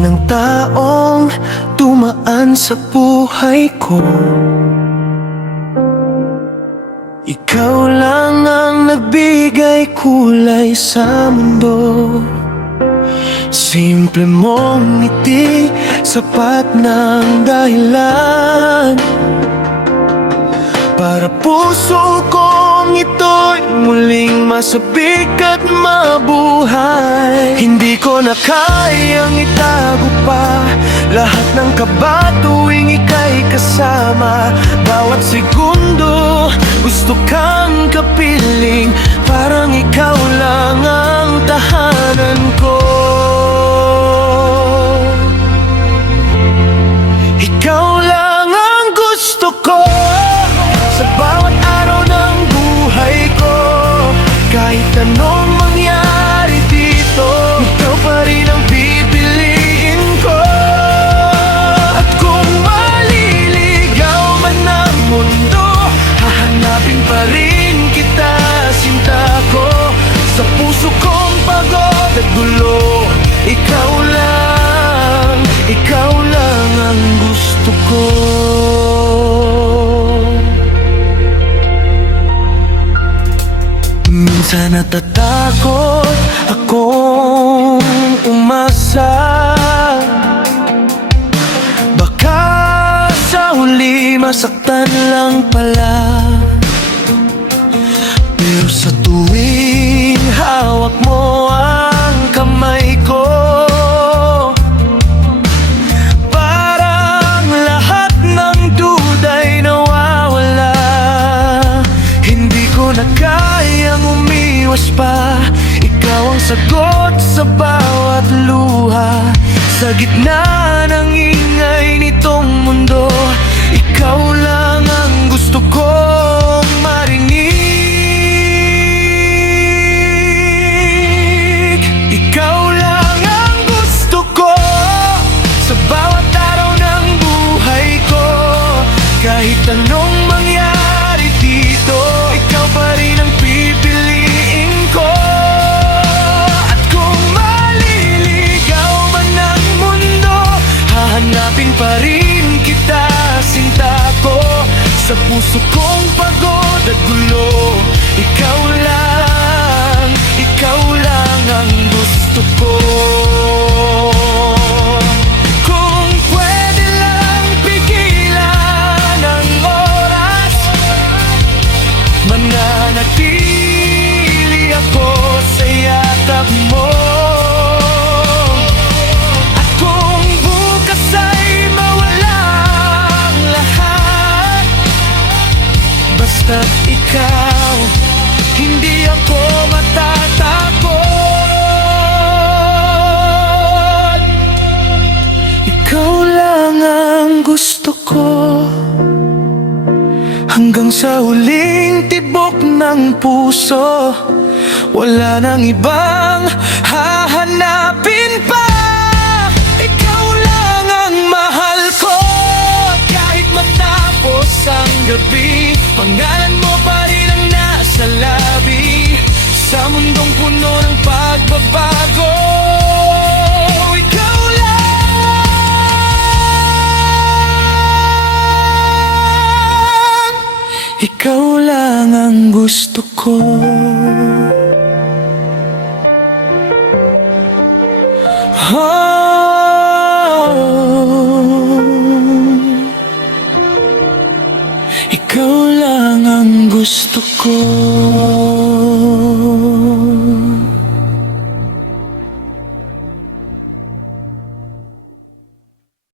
tunay ng taong dumaan sa buhay ko. Ikaw lang ang nagbigay kulay sa mundo. Simple mong ngiti, sapat ng dahilan para puso kong ito'y muling masabik at mabuhay. Hindi ko na kayang itago pa lahat ng kaba tuwing ika'y kasama. Bawat segundo gusto kang kapiling, parang ikaw lang ang tahanan ko. Ikaw lang ang gusto ko sa bawat araw ng buhay ko. Kahit anong mangyari dito, ikaw pa rin ang pipiliin ko. At kung maliligaw man ang mundo, hahanapin pa rin kita, sinta ko. Sa puso kong pagod at gulo, ikaw lang ang gusto ko. Minsan natatakot akong umasa, baka sa huli masaktan lang pala. Pero sa tuwing hawak mo ang kamay ko, parang lahat ng duda'y nawawala. Hindi ko na kayang umiwas pa, ikaw ang sagot sa bawat luha. Sa gitna ng ingay nitong mundo, ikaw lang ang gusto kong marinig. Ikaw lang ang gusto ko sa bawat araw ng buhay ko. Kahit anong mangyari dito, ikaw pa rin ang pipiliin ko. At kung maliligaw man ang mundo, hahanapin pa rin kita, sinta ko. Sa puso kong pagod at gulo, ikaw lang ang gusto ko. Kung pwede lang pigilan ang oras, mananatili ako sa yakap mo. At kung bukas ay mawala ang lahat, basta't ikaw, hindi ako matatakot. Ikaw lang ang gusto ko, hanggang sa huling tibok ng puso. Wala nang ibang hahanapin pa. Ikaw lang ang mahal ko. Kahit matapos ang gabi, pangalan mo pa rin ang nasa labi. Sa mundong puno ng pagbabago, ikaw lang, ikaw lang ang gusto ko. Ikaw lang ang gusto ko.